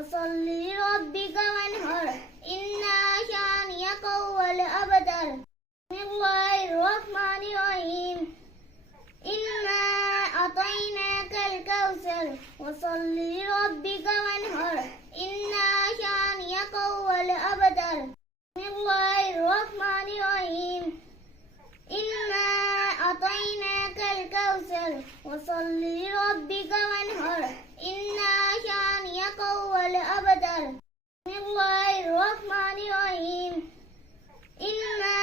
وصل لربك وانهر إن شانئك هو الأبتر. بسم الله الرحمن الرحيم. إنا أعطيناك الكوثر وصل لربك وانهر إن شانئك هو الأبتر. بسم الله الرحمن الرحيم. إنا أعطيناك الكوثر وصل لربك وانهر إن شانئك هو الأبتر. بسم الله الرحمن الرحيم. إنا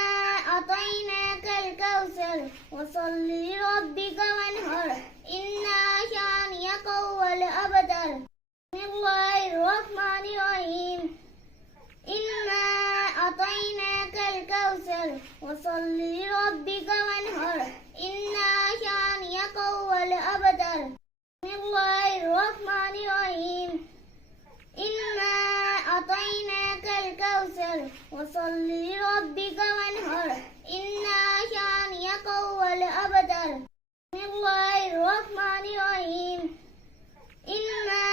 أعطيناك الكوثر وصل لربك وانهر إن شانئك هو الأبتر. بسم الله الرحمن الرحيم. إنا أعطيناك الكوثر وصل لربك وانهر إن شانئك هو الأبتر. بسم الله الرحمن الرحيم. إنا أعطيناك الكوثر وصل لربك وانهر إن شانئك هو الأبتر. بسم الله الرحمن الرحيم. إنا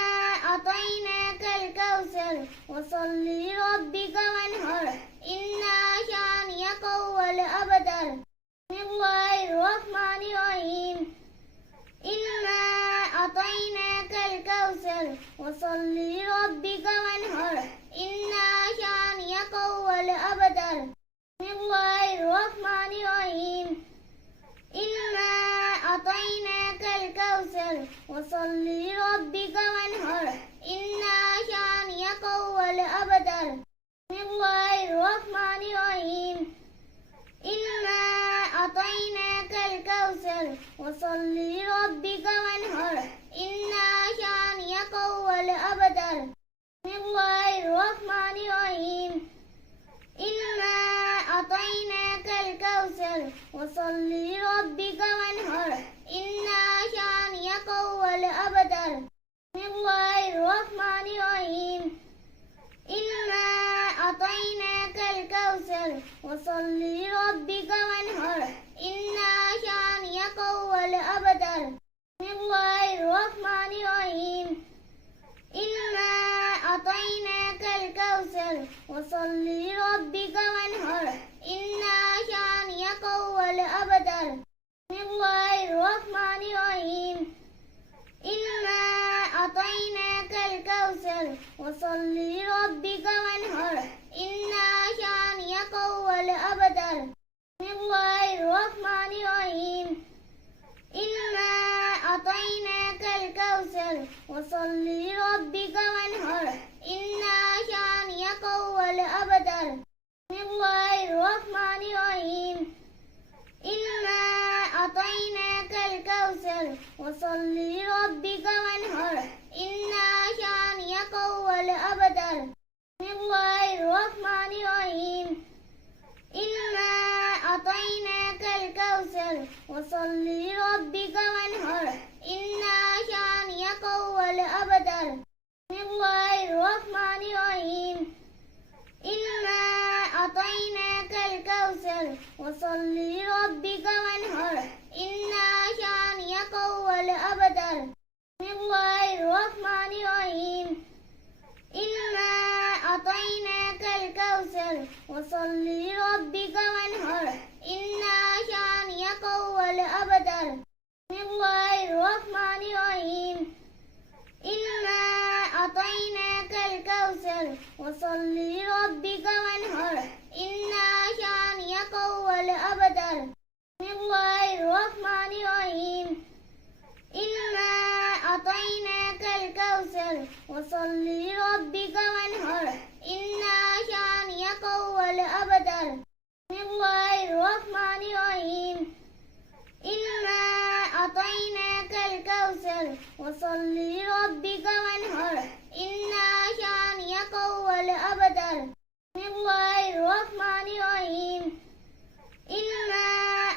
أعطيناك الكوثر وصل لربك وانهر إن شانئك هو الأبتر. بسم الله الرحمن الرحيم. إنا أعطيناك الكوثر وصل لربك وانهر إن شانئك هو الأبتر. بسم الله الرحمن الرحيم. إنا أعطيناك الكوثر وصل لربك وانهر إن شانئك هو الأبتر. بسم الله الرحمن الرحيم. إنا أعطيناك الكوثر وصل لربك وانهر إن شانئك هو الأبتر. بسم الله الرحمن الرحيم. إنا أعطيناك الكوثر وصل لربك وانهر إن شانئك هو الأبتر. بسم الله الرحمن الرحيم. إنا أعطيناك الكوثر وصل لربك وانهر إن شانئك هو الأبتر. بسم الله الرحمن الرحيم. إنا أعطيناك الكوثر وصل لربك وانهر إن شانئك هو الأبتر. بسم الله الرحمن الرحيم. إنا أعطيناك الكوثر وصل لربك وانهر إن شانئك هو الأبتر. بسم الله الرحمن الرحيم. إنا أعطيناك الكوثر وصل لربك وانهر إن شانئك هو الأبتر. بسم الله الرحمن الرحيم. إنا أعطيناك الكوثر وصل لربك وانهر إن شانئك هو الأبتر. بسم الله الرحمن الرحيم. إنا أعطيناك الكوثر وصل لربك وانهر إن شانئك هو الأبتر. بسم الله الرحمن الرحيم. إنا أعطيناك الكوثر وصل لربك وانهر إن شانئك هو الأبتر. بسم الله الرحمن الرحيم. إنا أعطيناك الكوثر وصل لربك وانهر إن شانئك هو الأبتر. بسم الله الرحمن الرحيم. إنا أعطيناك الكوثر وصل لربك وانهر إن شانئك هو الأبتر. بسم الله الرحمن الرحيم. إنا أعطيناك الكوثر وصل لربك وانهر إن شانئك هو الأبتر. بسم الله الرحمن الرحيم. إنا أعطيناك الكوثر وصل لربك وانهر إن شانئك هو الأبتر. بسم الله الرحمن الرحيم. إنا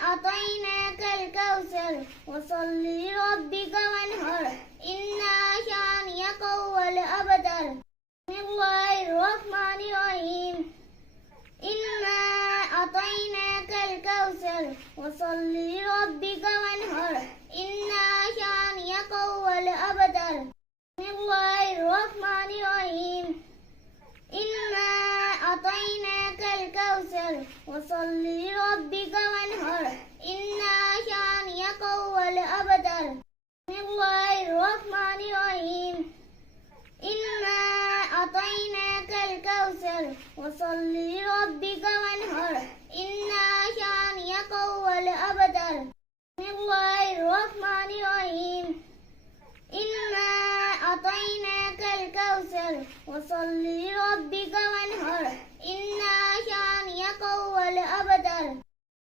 أعطيناك الكوثر وصل لربك وانهر إن شانئك هو الأبتر. بسم الله الرحمن الرحيم. إنا أعطيناك الكوثر وصل لربك وانهر إن شانئك هو الأبتر. بسم الله الرحمن الرحيم. وصل لربك وانهر إن شانئك هو الأبتر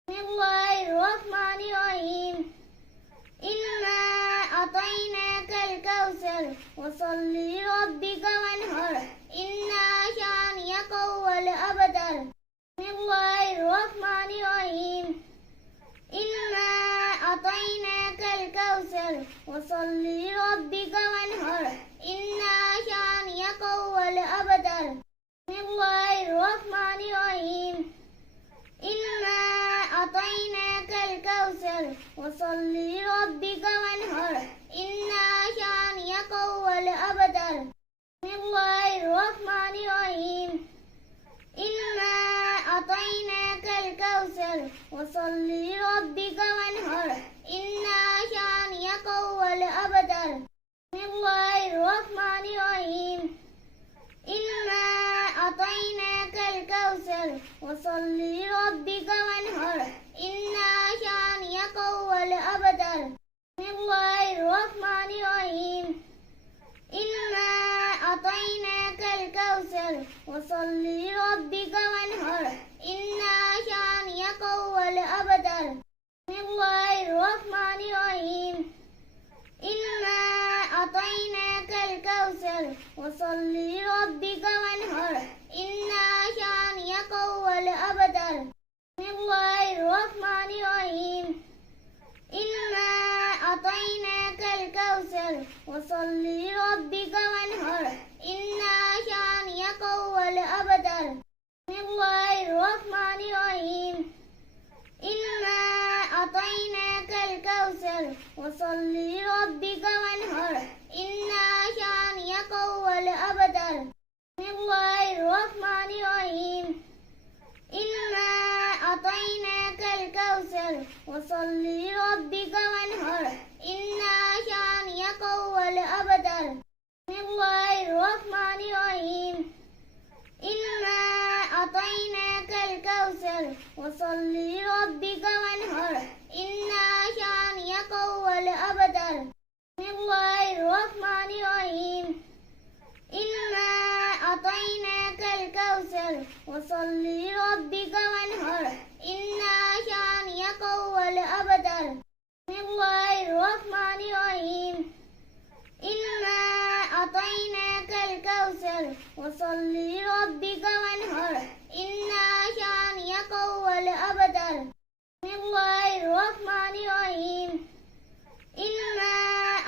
بسم الله الرحمن الرحيم إنا أعطيناك الكوثر وصل لربك وانهر إن شانئك هو الأبتر بسم الله الرحمن الرحيم إنا أعطيناك الكوثر وصل لربك وانهر إن شانئك هو الأبتر بسم الله الرحمن الرحيم إنا أعطيناك الكوثر وصل لربك وانهر إن شانئك هو الأبتر بسم الله الرحمن الرحيم إنا أعطيناك الكوثر وصل لربك وانهر إن شانئك هو الأبتر بسم الله الرحمن الرحيم إنا أعطيناك الكوثر وصل لربك وانهر إن شانئك هو الأبتر بسم الله الرحمن الرحيم إنا أعطيناك الكوثر وصل لربك وانهر إن شانئك هو الأبتر بسم الله الرحمن الرحيم إنا أعطيناك الكوثر وصل لربك وانهر إن شانئك هو الأبتر بسم الله الرحمن الرحيم إنا أعطيناك الكوثر وصل لربك وانهر إن شانئك هو الأبتر بسم الله الرحمن الرحيم إنا أعطيناك الكوثر وصل لربك وانهر إن شانئك هو الأبتر بسم الله الرحمن الرحيم إنا أعطيناك الكوثر وصل لربك وانهر إن شانئك هو الأبتر بسم الله الرحمن الرحيم إنا أعطيناك الكوثر وصل لربك وانهر إن شانئك هو الأبتر بسم الله الرحمن الرحيم إنا أعطيناك الكوثر وصل لربك وانهر إن شانئك هو الأبتر بسم الله الرحمن الرحيم إنا أعطيناك الكوثر وصل لربك وانهر إن شانئك هو الأبتر بسم الله الرحمن الرحيم إنا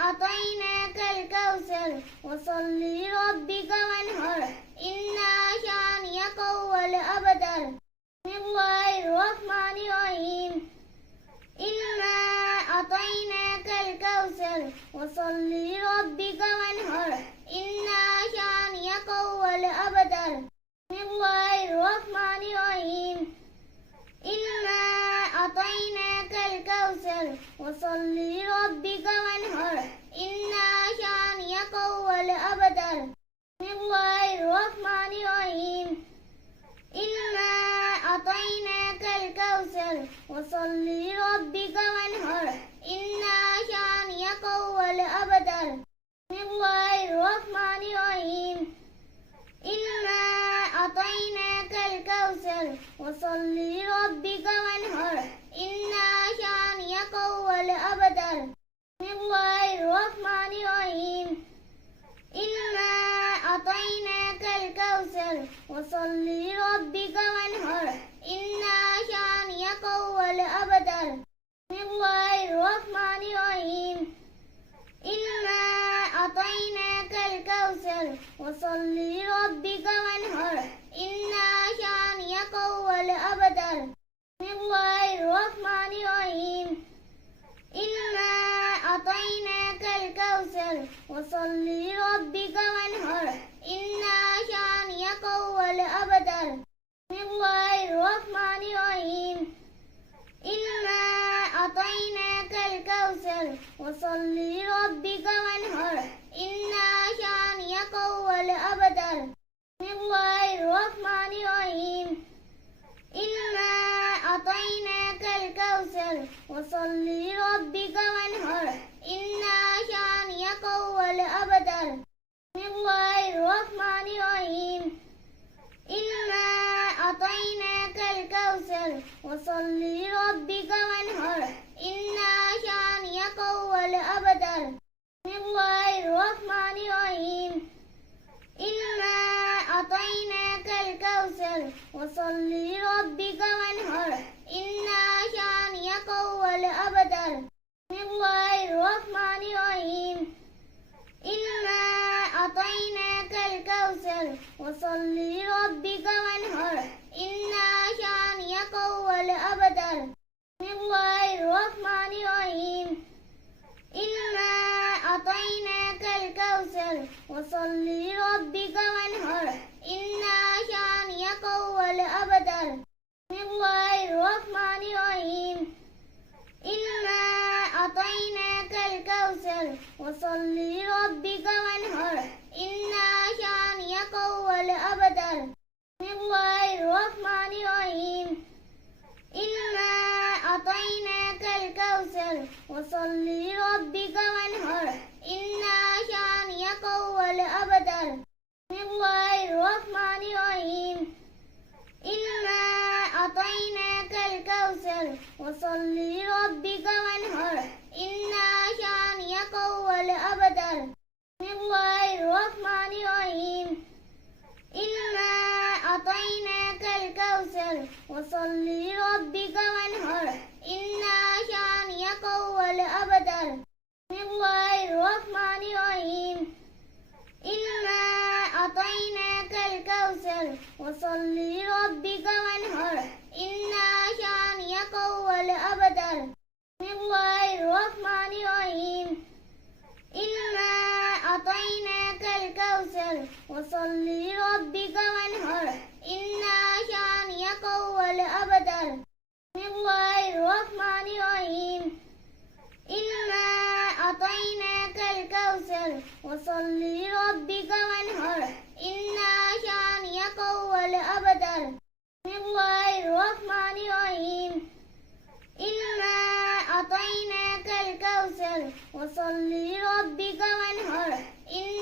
أعطيناك الكوثر وصل لربك وانهر إن شانئك هو الأبتر بسم الله الرحمن الرحيم إنا أعطيناك الكوثر وصل لربك وانهر إن شانئك هو الأبتر بسم الله الرحمن الرحيم إنا أعطيناك الكوثر وصل لربك وانهر إن شانئك هو الأبتر بسم الله الرحمن الرحيم إنا أعطيناك الكوثر وصل لربك وانهر إن شانئك هو الأبتر بسم الله الرحمن الرحيم إنا أعطيناك الكوثر وصل لربك وانهر إن شانئك هو الأبتر بسم الله الرحمن الرحيم إنا أعطيناك الكوثر وصل لربك وانهر إن شانئك هو الأبتر بسم الله الرحمن الرحيم إنا أعطيناك الكوثر وصل لربك وانهر إن شانئك هو الأبتر بسم الله الرحمن الرحيم إنا أعطيناك الكوثر وصل لربك وانهر إن شانئك هو الأبتر بسم الله الرحمن الرحيم إنا أعطيناك الكوثر وصل لربك وانهر إن شانئك هو الأبتر بسم الله الرحمن الرحيم إنا أعطيناك الكوثر وصل لربك وانهر إن شانئك هو الأبتر بسم الله الرحمن الرحيم وصل لربك وانهر إن شانئك هو الأبتر بسم الله الرحمن الرحيم إنا أعطيناك الكوثر وصل لربك وانهر إن شانئك هو الأبتر بسم الله الرحمن الرحيم إنا أعطيناك الكوثر وصل لربك وانهر إن شانئك هو الأبتر بسم الله الرحمن الرحيم إنا أعطيناك الكوثر وصل لربك وانهر إن شانئك هو الأبتر بسم الله الرحمن الرحيم إنا أعطيناك الكوثر وصل لربك وانهر إن شانئك هو الأبتر بسم الله الرحمن الرحيم إنا أعطيناك الكوثر وصل لربك وانهر إن شانئك هو الأبتر بسم الله الرحمن الرحيم إنا أعطيناك الكوثر وصل لربك وانهر إن شانئك هو الأبتر بسم الله الرحمن الرحيم إنا أعطيناك الكوثر وصل لربك وانهر إن شانئك هو الأبتر بسم الله الرحمن الرحيم إنا أعطيناك الكوثر وصل لربك وانهر إن شانئك هو الأبتر بسم الله الرحمن الرحيم إنا أعطيناك الكوثر وصل لربك وانهر إن شانئك هو الأبتر بسم الله الرحمن الرحيم إنا أعطيناك الكوثر وصل لربك وانهر إن شانئك هو الأبتر بسم الله الرحمن الرحيم إنا أعطيناك الكوثر وصل لربك وانهر إن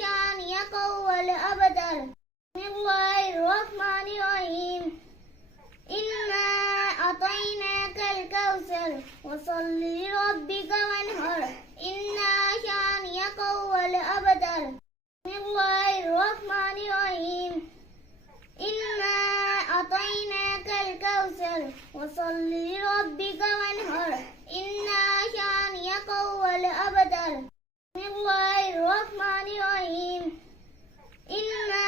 شانئك هو الأبتر بسم الله الرحمن الرحيم إنا أعطيناك الكوثر وصل لربك وانهر إن شانئك هو الأبتر بسم الله الرحمن الرحيم إنا أعطيناك الكوثر وصل لربك وانهر إن شانئك هو الأبتر بسم الله الرحمن الرحيم إنا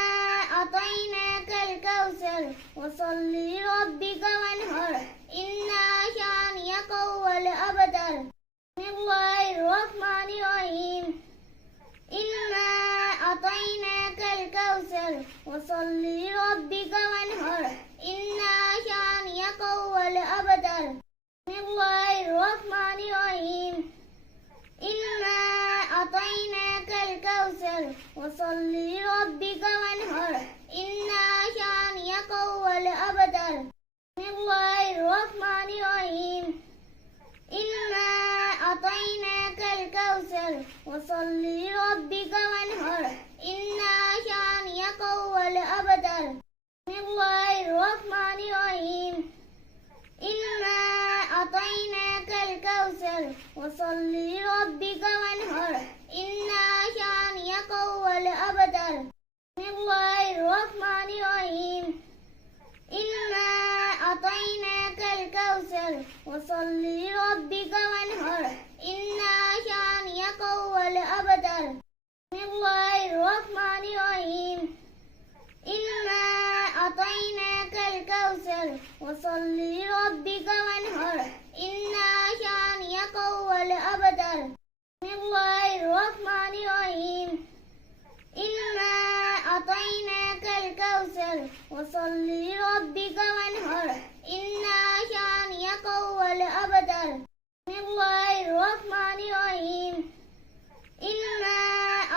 أعطيناك الكوثر وصل لربك وانهر إن شانئك هو الأبتر بسم الله الرحمن الرحيم إنا أعطيناك الكوثر وصل لربك وانهر إن شانئك هو الأبتر بسم الله الرحمن الرحيم إنا أعطيناك الكوثر وصل لربك وانهر إن شانئك هو الأبتر بسم الله الرحمن الرحيم إنا أعطيناك الكوثر وصل لربك وانهر إن شانئك هو الأبتر بسم الله الرحمن الرحيم إنا أعطيناك الكوثر وصل لربك وانهر إن شانئك هو الأبتر بسم الله الرحمن الرحيم إنا أعطيناك الكوثر وصل لربك وانهر إن شانئك هو الأبتر بسم الله الرحمن الرحيم إنا أعطيناك الكوثر وصل لربك وانهر إن شانئك هو الأبتر بسم الله الرحمن الرحيم إنا أعطيناك الكوثر وصل لربك وانهر إن شانئك هو الأبتر بسم الله الرحمن الرحيم إنا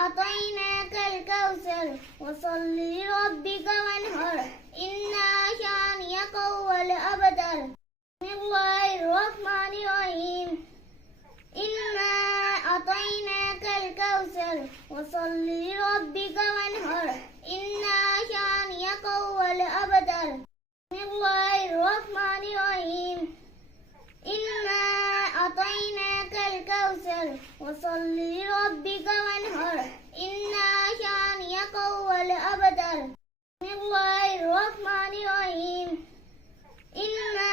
أعطيناك الكوثر وصل لربك وانهر إن شانئك هو الأبتر بسم الله الرحمن الرحيم إنا أعطيناك الكوثر وصل لربك وانهر إن شانئك هو الأبتر بسم الله الرحمن الرحيم الكوثر وصل لربك وانهر إن شانئك هو الأبتر بسم الله الرحمن الرحيم إنا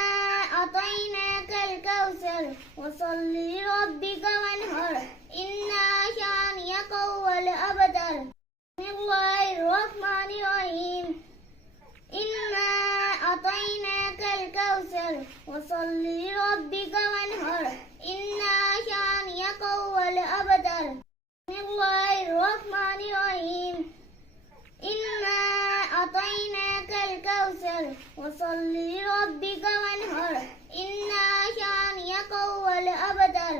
أعطيناك الكوثر وصل لربك وانهر إن شانئك هو الأبتر بسم الله الرحمن الرحيم إنا أعطيناك الكوثر وصل لربك وانهر إن شانئك هو الأبتر بسم الله الرحمن الرحيم إنا أعطيناك الكوثر وصل لربك وانهر إن شانئك هو الأبتر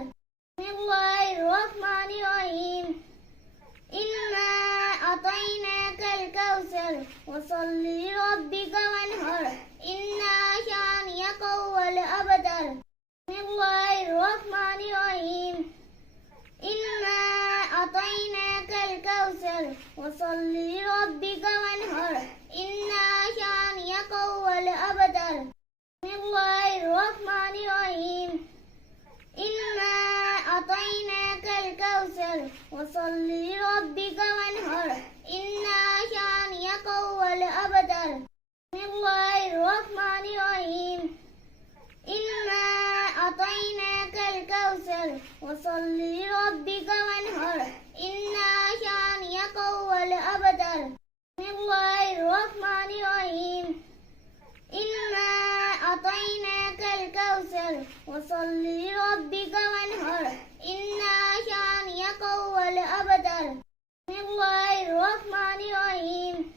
بسم الله الرحمن الرحيم إنا أعطيناك الكوثر وصل لربك وانهر إن شانئك هو الأبتر بسم الله الرحمن الرحيم إنا أعطيناك الكوثر وصل لربك وانهر إن شانئك هو الأبتر بسم الله الرحمن الرحيم إنا أعطيناك الكوثر وصل لربك وانهر إن شانئك هو الأبتر بسم الله الرحمن الرحيم إنا أعطيناك الكوثر وصل لربك وانهر إن شانئك هو الأبتر بسم الله الرحمن الرحيم إنا أعطيناك الكوثر وصل لربك وانهر إن شانئك هو الأبتر بسم الله الرحمن الرحيم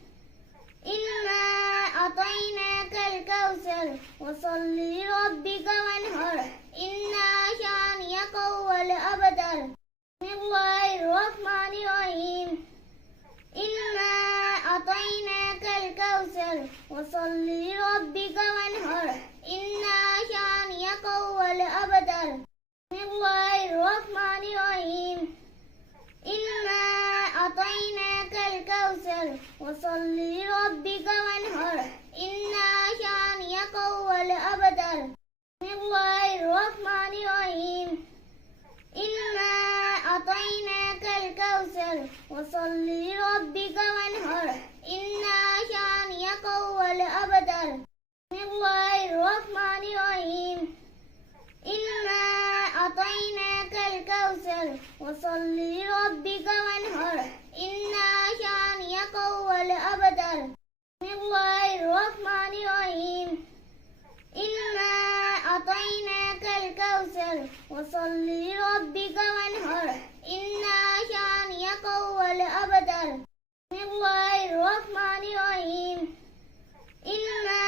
إنا أعطيناك الكوثر وصل لربك وانهر إن شانئك هو الأبتر بسم الله الرحمن الرحيم إنا أعطيناك الكوثر وصل لربك وانهر إن شانئك هو الأبتر بسم الله الرحمن الرحيم إنا أعطيناك الكوثر وصل لربك وانهر إن شانئك هو الأبتر بسم الله الرحمن الرحيم إنا أعطيناك الكوثر وصل لربك وانهر إن شانئك هو الأبتر بسم الله الرحمن الرحيم إنا أعطيناك الكوثر وصل لربك وانهر إن شانئك هو الأبتر بسم الله الرحمن الرحيم إنا أعطيناك الكوثر وصل لربك وانهر إن شانئك هو الأبتر بسم الله الرحمن الرحيم إنا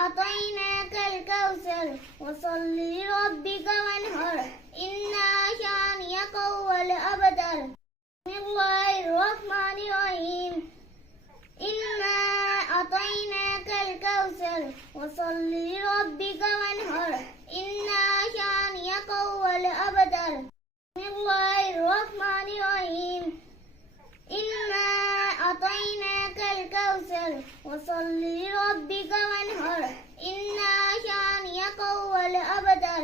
أعطيناك الكوثر وصل لربك وانهر إن شانئك هو الأبتر بسم الله الرحمن الرحيم إنا أعطيناك الكوثر وصل لربك وانهر إن شانئك هو الأبتر بسم الله الرحمن الرحيم إنا أعطيناك الكوثر وصل لربك وانهر إن شانئك هو الأبتر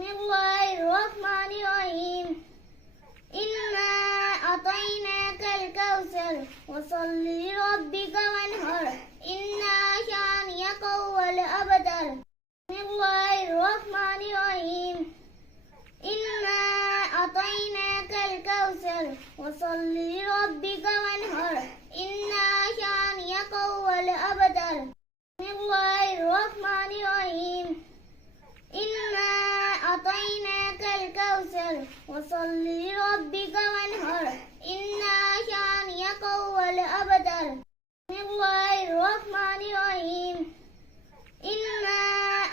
بسم الله الرحمن الرحيم إنا أعطيناك الكوثر وصل لربك وانهر إن شانئك هو الأبتر بسم الله الرحمن الرحيم إنا أعطيناك الكوثر وصل لربك وانهر إن شانئك هو الأبتر بسم الله الرحمن الرحيم إنا أعطيناك الكوثر وصل لربك وانهر إن شانئك هو الأبتر بسم الله الرحمن الرحيم إنا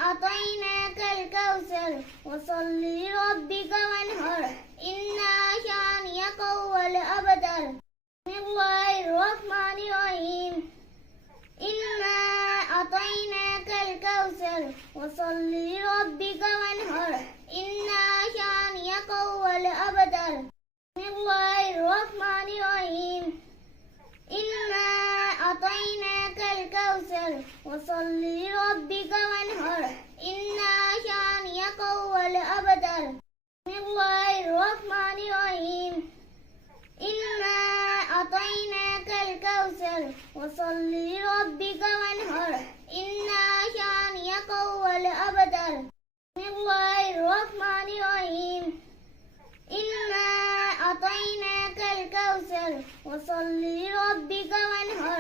أعطيناك الكوثر وصل لربك وانهر إن شانئك هو الأبتر بسم الله الرحمن الرحيم إنا أعطيناك الكوثر وصل لربك وانهر إن شانئك هو الأبتر بسم الله الرحمن الرحيم إنا أعطيناك الكوثر وصل لربك وانهر إن شانئك هو الأبتر بسم الله الرحمن وصل لربك وانهر إن شانئك هو الأبتر. بسم الله الرحمن الرحيم. إنا أعطيناك الكوثر وصل لربك وانهر